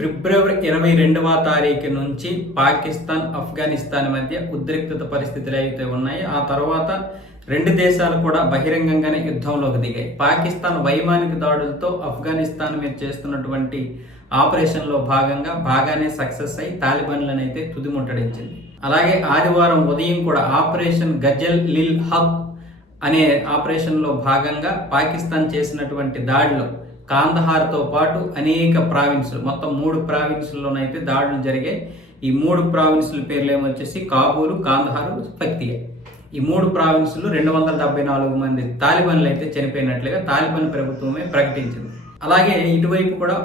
ఫిబ్రవరి 22వ తారీఖు నుంచి పాకిస్తాన్, ఆఫ్ఘనిస్తాన్ మధ్య ఉద్రిక్తత పరిస్థితులు అయితే ఉన్నాయి. ఆ తర్వాత రెండు దేశాలు కూడా బహిరంగంగానే యుద్ధంలోకి దిగాయి. పాకిస్తాన్ వైమానిక దాడులతో ఆఫ్ఘనిస్తాన్ మీద చేస్తున్నటువంటి ఆపరేషన్లో భాగంగా బాగానే సక్సెస్ అయి తాలిబాన్లను అయితే తుదిముట్టడించింది. అలాగే ఆదివారం ఉదయం కూడా ఆపరేషన్ గజల్ లిల్ హక్ అనే ఆపరేషన్లో భాగంగా పాకిస్తాన్ చేసినటువంటి దాడిలో కాందహార్తో పాటు అనేక ప్రావిన్సులు, మొత్తం 3 ప్రావిన్సుల్లోనైతే దాడులు జరిగాయి. ఈ 3 ప్రావిన్సుల పేర్లు ఏమొచ్చేసి కాబూలు, కాందహారు, పక్తియా. ఈ 3 ప్రావిన్సులు 274 మంది తాలిబాన్లు అయితే చనిపోయినట్లుగా తాలిబాన్ ప్రభుత్వమే ప్రకటించింది. అలాగే ఇటువైపు కూడా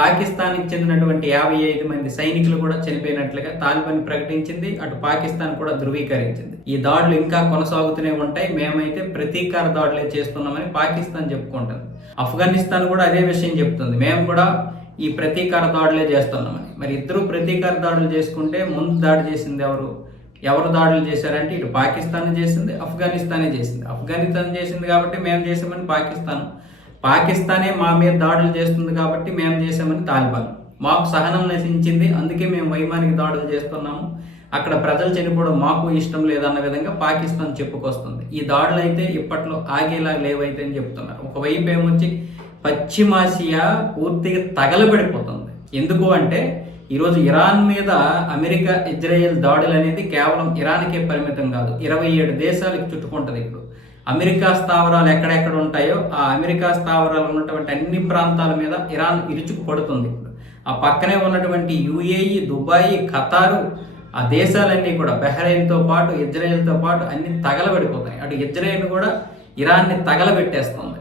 పాకిస్తాన్కి చెందినటువంటి 55 మంది సైనికులు కూడా చనిపోయినట్లుగా తాలిబాన్ ప్రకటించింది. అటు పాకిస్తాన్ కూడా ధృవీకరించింది. ఈ దాడులు ఇంకా కొనసాగుతూనే ఉంటాయి, మేమైతే ప్రతీకార దాడులే చేస్తున్నామని పాకిస్తాన్ చెప్పుకుంటుంది. ఆఫ్ఘనిస్తాన్ కూడా అదే విషయం చెప్తుంది, మేము కూడా ఈ ప్రతీకార దాడులే చేస్తున్నామని. మరి ఇద్దరు ప్రతీకార దాడులు చేసుకుంటే ముందు దాడి చేసింది ఎవరు దాడులు చేశారంటే ఇటు పాకిస్తాన్ చేసింది, ఆఫ్ఘనిస్తానే చేసింది. ఆఫ్ఘనిస్తాన్ చేసింది కాబట్టి మేము చేసామని పాకిస్తానే మా మీద దాడులు చేస్తుంది కాబట్టి మేము చేసామని తాలిబాన్. మాకు సహనం నశించింది, అందుకే మేము వైమానిక దాడులు చేస్తున్నాము, అక్కడ ప్రజలు చనిపోవడం మాకు ఇష్టం లేదన్న విధంగా పాకిస్తాన్ చెప్పుకొస్తుంది. ఈ దాడులు అయితే ఇప్పట్లో ఆగేలా లేవైతే అని చెప్తున్నారు. ఒకవైపు ఏమొచ్చి పశ్చిమాసియా పూర్తిగా తగలబడిపోతుంది. ఎందుకు అంటే ఈరోజు ఇరాన్ మీద అమెరికా, ఇజ్రాయెల్ దాడులు అనేది కేవలం ఇరాన్కే పరిమితం కాదు, 27 దేశాలకు చుట్టుకుంటుంది. ఇప్పుడు అమెరికా స్థావరాలు ఎక్కడెక్కడ ఉంటాయో ఆ అమెరికా స్థావరాలు ఉన్నటువంటి అన్ని ప్రాంతాల మీద ఇరాన్ ఇరుచుకు పడుతుంది. ఇప్పుడు ఆ పక్కనే ఉన్నటువంటి యుఏఈ, దుబాయ్, ఖతారు, ఆ దేశాలన్నీ కూడా బహ్రెయిన్తో పాటు, ఇజ్రాయెల్తో పాటు అన్ని తగలబడిపోతాయి. అటు ఇజ్రాయెల్ కూడా ఇరాన్ని తగలబెట్టేస్తుంది.